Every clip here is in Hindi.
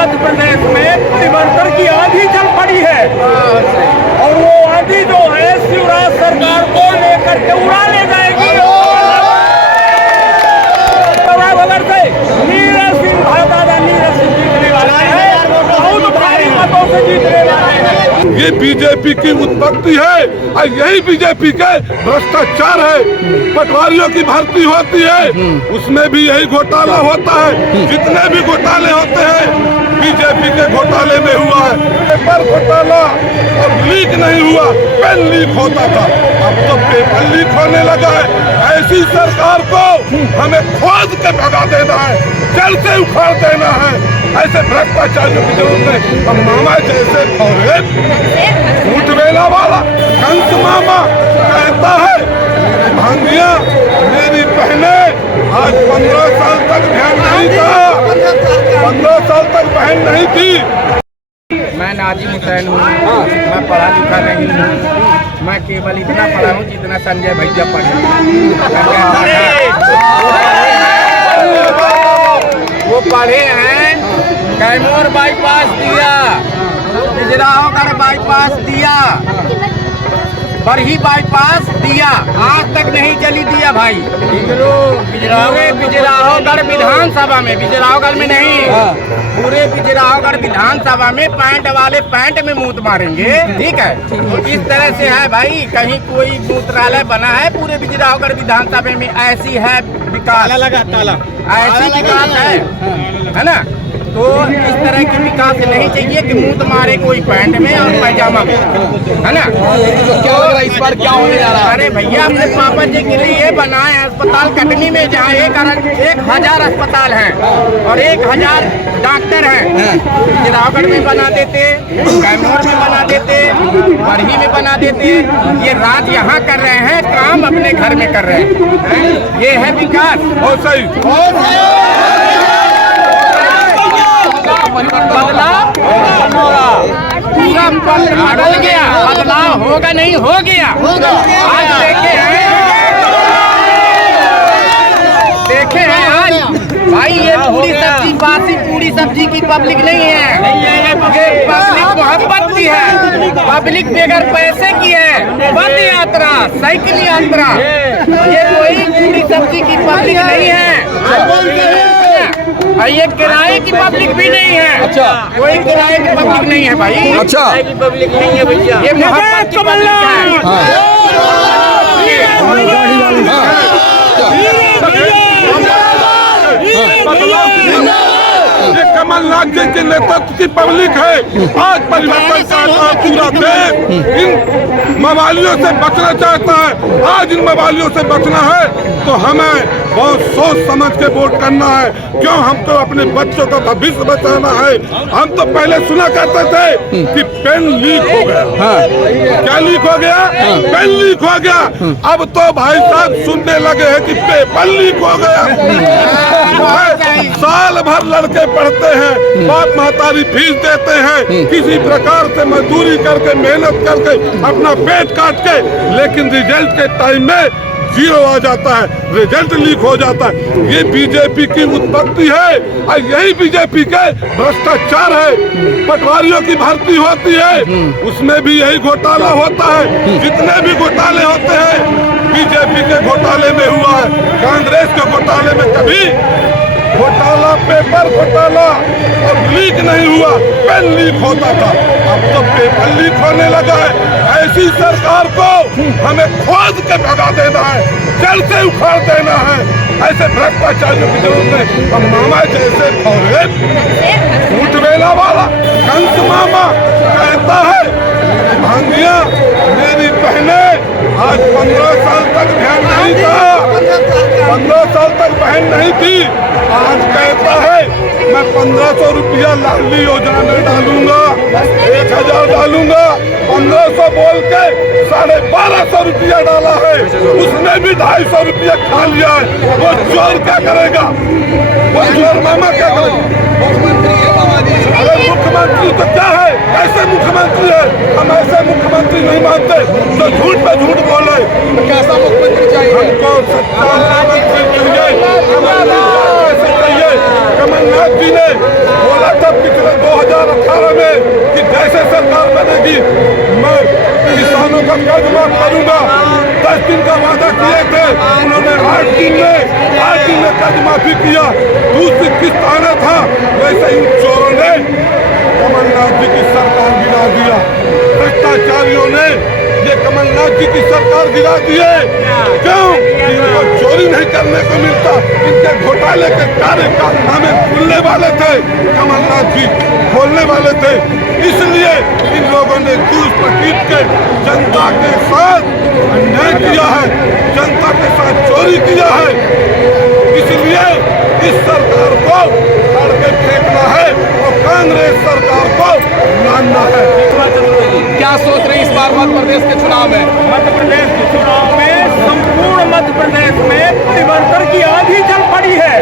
मध्य प्रदेश में परिवर्तन की आंधी चल पड़ी है और वो आंधी जो है शिवराज सरकार को लेकर के उड़ा ले जाएगी। नीरज सिंह दादा नीरज सिंह जीतने वाला है, बहुत भारी मतों से जीतने वाले हैं। ये बीजेपी की उत्पत्ति है और यही बीजेपी के भ्रष्टाचार है। पटवारियों की भर्ती होती है उसमें भी यही घोटाला होता है। जितने भी घोटाले होते हैं बीजेपी के घोटाले में हुआ है। पेपर घोटाला और लीक नहीं हुआ, पेन लीक होता था, अब तो पेपर लीक होने लगा है। ऐसी सरकार को हमें खोद के भगा देना है, जड़ से उखाड़ देना है। ऐसे भ्रष्टाचारियों की जरूरत नहीं। हम मामा जैसे फूटवेला वाला कंस मामा कहता है भांगिया मेरी बहने आज 15 साल तक बहन नहीं था, 15 साल तक बहन नहीं थी। मैं नाजिम हुसैन हूँ, मैं पढ़ा लिखा नहीं हूँ, मैं केवल इतना पढ़ा हूँ जितना संजय भैया पढ़े। वो पढ़े हैं, कैमूर बाईपास दिया, बिजराहोगढ़ बाईपास दिया, बरही बाईपास दिया, आज तक नहीं चली दिया भाई। पूरे बिजराहोगढ़ विधानसभा में, बिजराहोगढ़ में नहीं, पूरे बिजराहोगढ़ विधानसभा में पैंट वाले पैंट में मूत मारेंगे। ठीक है, तो इस तरह से है भाई। कहीं कोई मूत्रालय बना है पूरे बिजराहोगढ़ विधानसभा में? ऐसी है विकास, ऐसी विकास है ना? तो इस तरह की विकास नहीं चाहिए कि मुंह मारे कोई पैंट में और पैजामा में, है ना? क्या लग रहा है इस बार क्या होने जा रहा है? अरे भैया अपने पापा जी के लिए बनाए अस्पताल कटनी में, जहाँ 1000 अस्पताल हैं और 1000 डॉक्टर हैं। बिजराहोगढ़ में बना देते, कैमूर में बना देते, बरही में बना देते। ये राज यहाँ कर रहे हैं, काम अपने घर में कर रहे हैं। ये है विकास। बहुत सही। बदलाव पूरा बदल गया, बदलाव होगा नहीं हो गया। आज देखे हैं आज भाई, ये पूरी सब्जी बासी पूरी सब्जी की पब्लिक नहीं है, ये पब्लिक मोहब्बत की है, पब्लिक बगैर पैसे की है। पद यात्रा, साइकिल यात्रा, ये कोई पूरी सब्जी की पब्लिक नहीं है। ये किराए की पब्लिक भी नहीं है। अच्छा, कोई किराए की पब्लिक नहीं है भाई। अच्छा, की पब्लिक नहीं है भैया, ये मोहब्बत की पब्लिक है। ये कमलनाथ जी के नेतृत्व की पब्लिक है। आज परिवर्तन चाहता है पूरा देश, इन मवालियों से बचना चाहता है। आज इन मवालियों से बचना है तो हमें बहुत सोच समझ के वोट करना है। क्यों, हमको अपने बच्चों का भविष्य बचाना है। हम तो पहले सुना करते थे कि पेन लीक हो गया। क्या लीक हो गया? पेन लीक हो गया। अब तो भाई साहब सुनने लगे हैं कि पेपर लीक हो गया। साल भर लड़के पढ़ते हैं, बाप महतारी फीस देते हैं, किसी प्रकार से मजदूरी करके मेहनत करके अपना पेट काट के, लेकिन रिजल्ट के टाइम में जीरो आ जाता है, रिजल्ट लीक हो जाता है। ये बीजेपी की उत्पत्ति है और यही बीजेपी के भ्रष्टाचार है। पटवारियों की भर्ती होती है उसमें भी यही घोटाला होता है। जितने भी घोटाले होते हैं बीजेपी के घोटाले में हुआ है। कांग्रेस के घोटाले में कभी घोटाला, पेपर घोटाला और लीक नहीं हुआ, पेन लीक होता था, अब तो पेपर लीक होने लगा है। ऐसी सरकार को हमें खोद के भगा देना है, जड़ से उखाड़ देना है। ऐसे भ्रष्टाचारियों की जरूरत नहीं। हम मामा जैसे फूटवेला वाला कंस मामा कहता है भांगिया मेरी बहने आज 15 साल तक बहन नहीं था, 15 साल तक बहन नहीं थी। आज कहता है मैं 1500 रुपया लाडली योजना में डालूंगा, 1000 डालूंगा। 1500 बोल के 1250 रुपया डाला है, उसने भी 250 रुपया खा लिया है। वो चोर क्या करेगा? वो चोर मामा क्या करेगा? अरे मुख्यमंत्री तो क्या है, कैसे मुख्यमंत्री है? हम ऐसे मुख्यमंत्री नहीं मानते जो झूठ पे झूठ बोले। कैसा मुख्यमंत्री चाहिए? हमको सच्चा मुख्यमंत्री चाहिए। कमलनाथ जी ने बोला था पिछले 10 दिन का वादा किए थे, उन्होंने 8 दिन में कर्ज माफी किया। दूसरी किस्त आना था, वैसे इन चोरों ने कमलनाथ जी की सरकार गिरा दिया। भ्रष्टाचारियों ने ये कमलनाथ जी की सरकार गिरा दी है। क्यों? इनको चोरी नहीं करने को मिलता। इनके घोटाले के कारनामे खुलने वाले थे, कमलनाथ जी खोलने वाले थे। इसलिए इन लोगों ने दुष्प्रतीत के जनता के साथ अन्याय किया है, जनता के साथ चोरी किया है। इसलिए इस सरकार को उखाड़ के फेंकना है और कांग्रेस सरकार को लाना है। क्या सोच रहे इस बार मध्य प्रदेश के चुनाव में? मध्य प्रदेश के चुनाव में संपूर्ण मध्य प्रदेश में परिवर्तन की आंधी चल पड़ी है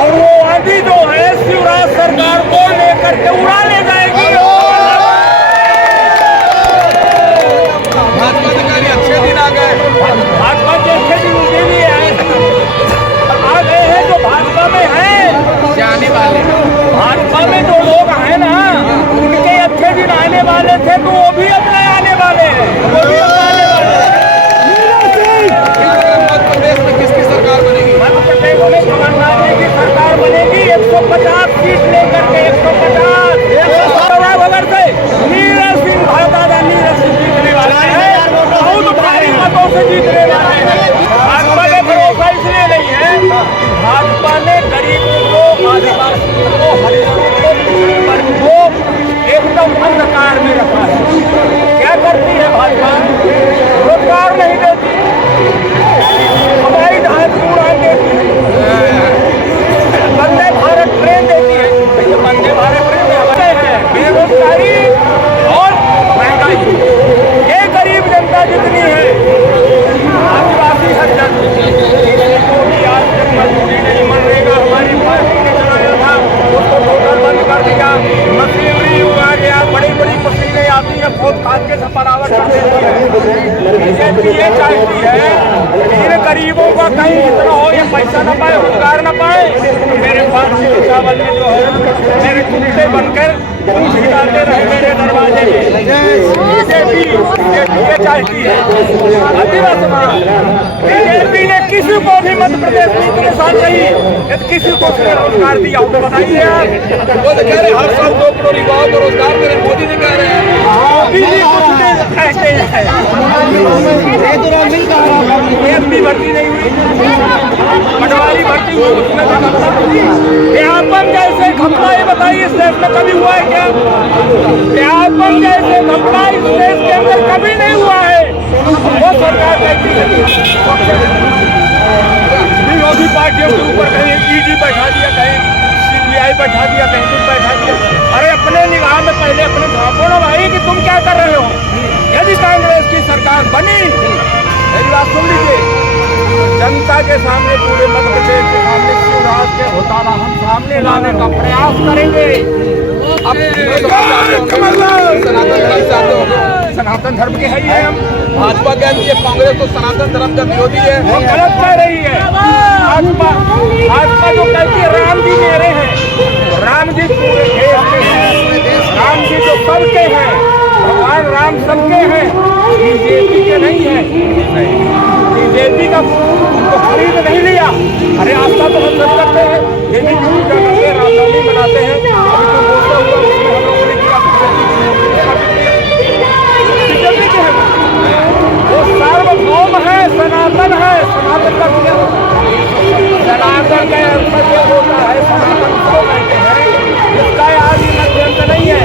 और वो आंधी जो है शिवराज सरकार को लेकर के उड़ा ले जाएगी। भाजपा अधिकारी अच्छे दिन आ गए, भाजपा के अच्छे दिन उनके लिए आ गए हैं जो भाजपा में है, जाने वाले भाजपा में जो लोग हैं ना उनके अच्छे दिन आने वाले थे तो वो भी अपने आने वाले हैं, वो भी अपने आने वाले हैं। मध्य प्रदेश में किसकी सरकार बनेगी? मध्य प्रदेश में कमलनाथ जी की सरकार बनेगी। 150 सीट लेकर के 150 बगैर से नीरज सिंह दादा नीरज सिंह जीतने वाले हैं, बहुत भारी मतों से जीतने वाले हैं। भाजपा ने भरोसा इसलिए नहीं है, भाजपा ने गरीबों को, आदिवासियों को, हरिजनों को, पिछड़े वर्ग को एकदम अंधकार में रखा है। क्या करती है भाजपा? रोजगार नहीं देती, हवाई जहाज उड़ान देती है, वंदे भारत ट्रेन देती है। भैया वंदे भारत ट्रेन में हवाई है, बेरोजगारी और महंगाई, ये गरीब जनता जितनी है, आदिवासी हजरत को भी आज तक मजदूरी नहीं मनरेगा हमारी पार्टी ने चलाया था, उसको टोटल बंद कर दिया। मशीनरी उगा गया, बड़ी बड़ी मशीनें आती हैं, बहुत खाद के बराबर कर देती है। बीजेपी ये चाहती है इन गरीबों का कहीं इतना हो ये पैसा न पाए, रोजगार न पाए, मेरे पास चावल में जो है मेरे कुत्ते बनकर खिलाते रहे मेरे दरवाजे में। बीजेपी ये चाहती है। बीजेपी ने किसी को भी मध्य प्रदेश में इतने साल नहीं, यदि किसी को उसने रोजगार दिया हो तो बताइए आप। वो तो कह रहे हर साल 2 करोड़ युवाओं को रोजगार दे रहे, मोदी जी कह रहे हैं। मोदी जी कुछ नहीं कहते हैं, एक भी भर्ती नहीं हुई, पटवारी भर्ती हुई उसमें व्यापम जैसे घपला, ये बताइए इस देश में कभी हुआ है क्या? व्यापम जैसे घपला इस देश के अंदर कभी नहीं हुआ है। वो सरकार कहती है विरोधी पार्टियों के ऊपर कहीं ईडी बैठा दिया, कहीं सीबीआई बैठा दिया, कहीं कुछ बैठा दिया। अरे अपने निगाह में पहले अपने झांको ना भाई कि तुम क्या कर रहे हो। यदि कांग्रेस की सरकार बनी, मेरी बात सुन लीजिए, जनता के सामने, पूरे मध्य प्रदेश के सामने शिवराज के घोटाला हम सामने लाने का प्रयास करेंगे। अब सनातन धर्म के है ही है हम। भाजपा कहती है कांग्रेस तो सनातन धर्म का विरोधी है। वो गलत कह रही है। भाजपा जो कहती है राम जी मेरे हैं, राम जी पूरे देश के हैं, राम जी जो सबके हैं, भगवान राम सबके हैं, बीजेपी के नहीं है। बीजेपी का उनको खरीद नहीं लिया। अरे आस्था तो हम सब करते हैं, देवी की पूजा करते हैं, रामनवमी मनाते हैं। अभी तो बोलता हुआ उसमें हम लोगों ने किया, बीजेपी के है, वो सार्वभौम है, सनातन है। सनातन का क्या? सनातन का अर्थ ये होता है, सनातन को कहते हैं जिसका आदि मध्य नहीं है।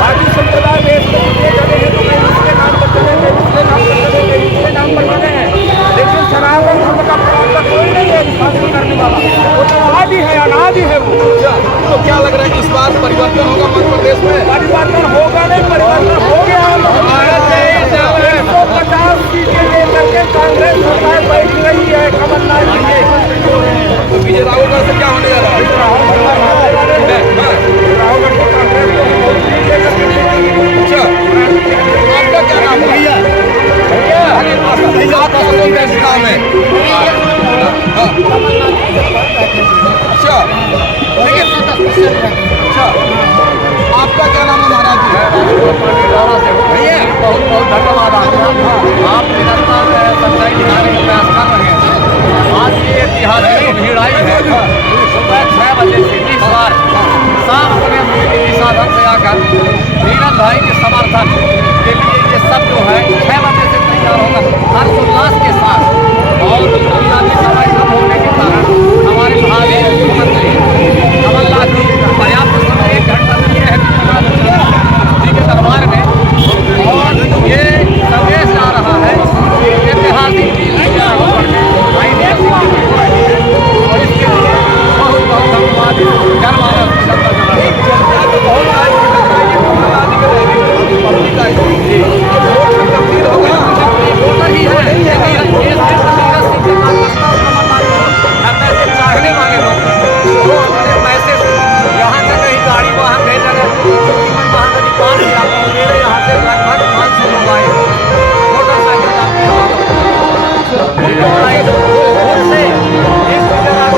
बाकी संप्रदाय देश में कितने जगह हैं तो कहीं इसके नाम पर चले गए, इसके नाम पर चले गए, इसके नाम पर चले हैं, लेकिन सनातन धर्म का प्रवर्तक कोई नहीं है शासन करने वाला। वो तो आदि है, अनादि है वो। तो क्या लग रहा है कि इस बार परिवर्तन होगा मध्य प्रदेश में? परिवर्तन होगा नहीं, परिवर्तन हो गया। 150 सीटें लेकर के कांग्रेस सरकार बैठ रही है कमलनाथ जी ने। तो विजय राहुल से क्या होने जा रहा है? राहुल को कांग्रेस अच्छा, आपका क्या नाम है? आपका कौन सा नाम है? अच्छा, अच्छा, आपका क्या नाम है महाराज जी? भैया बहुत बहुत धन्यवाद। आप निरंतर साधन से आकर नीरज भाई के समर्थन के लिए ये सब जो है 6 बजे से तैयार होगा हर्षोल्लास के साथ। और बुनियादी समय कम होने के कारण हमारे भावी मुख्यमंत्री कमलनाथ जी पर्याप्त समय 1 घंटा दिए हैं जी के दरबार में। और ये संदेश आ रहा है कि ऐतिहासिक चीज और इसके लिए बहुत बहुत धन्यवाद जनमानस की जनता वोटर ही है चाहने वाले लोग वो अपने पैसे से यहाँ से कहीं गाड़ी वाहन भेजा गया महानदी पार किया मेरे यहाँ से लगभग 500 लोग आए मोटरसाइकिल से इस जगह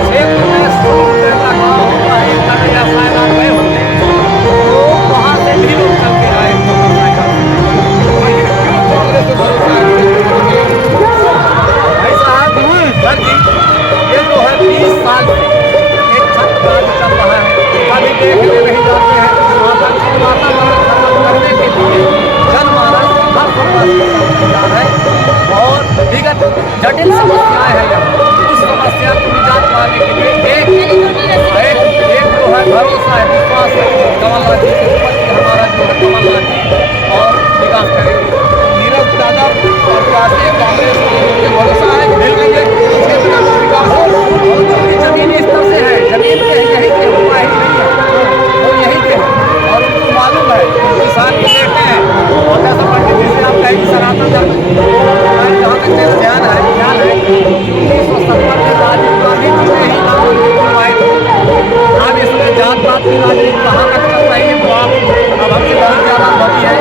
क्षेत्र में 100 रुपये का गाँव होता है या सायदान गए होते तो वहाँ से भी लोग चल के आए भाई साहब सर जी ये जो है 20 साल से एक छठ कार्य चल रहा है। कभी देखने नहीं जाते हैं वातावरण खत्म करने के लिए जनमानस हर है और विगत जटिल समस्याएं हैं यहाँ उस समस्या को निजात पाने के लिए एक जो है भरोसा है विश्वास है कमलनाथ जी के ऊपर कि हमारा जो है कमलनाथ जी और विकास करेंगे। नीरज दादा प्रत्याशी कांग्रेस के भरोसा है क्षेत्र का विकास और जमीनी स्तर से है जमीन पे यही के हुआ ही नहीं है वो यही के और उनको मालूम है किसान को देखते हैं और जैसा पंडित जी से आप कहेंगे सनातन धर्म जहाँ तक मेरा ध्यान है 1970 में राजीव गांधी जी ने ही नाम आए थे। अब इसमें जात पात की राजनीति कहाँ तक चल रही है तो आप अब हमें बहुत ज़्यादा बड़ी है।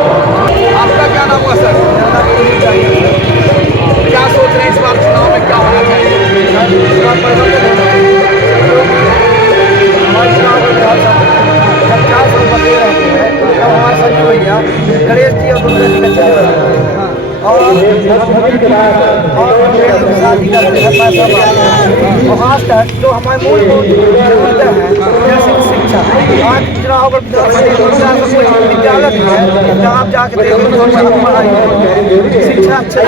आपका क्या नाम हुआ सर? क्या सोच रहे हैं इस बार चुनाव में क्या होना चाहिए? हमारे चुनाव में जब 4 साल बदले रहते हैं तब हमारे संजय भैया गणेश जी और दुर्गा जी का चल और शादी करते हैं पैसा वहाँ तक जो हमारे मूल मुद्दे हैं जैसे शिक्षा आज चुनाव पर विद्यालय है जहाँ आप जाके देखें पढ़ाई शिक्षा अच्छा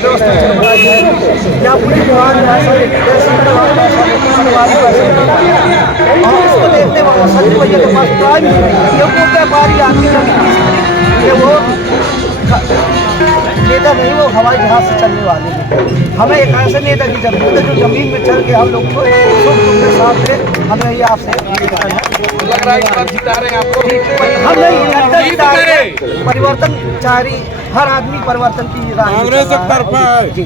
व्यवस्था चल रही है या पुलिस विभाग और इसको देखने वाला संजय भैया के पास टाइम ये वो व्यापारी आदमी ये वो नेता नहीं वो हवाई जहाज से चलने वाले हैं। हमें एक ऐसे नेता की जरूरत है जो जमीन में चल के हम लोग को सुख दुख के साथ दे। हमें ये आपसे लग रहा है इस बार जिता रहे हैं आपको हम नहीं परिवर्तन चाह रही हर आदमी परिवर्तन की राह कांग्रेस एक तरफा है।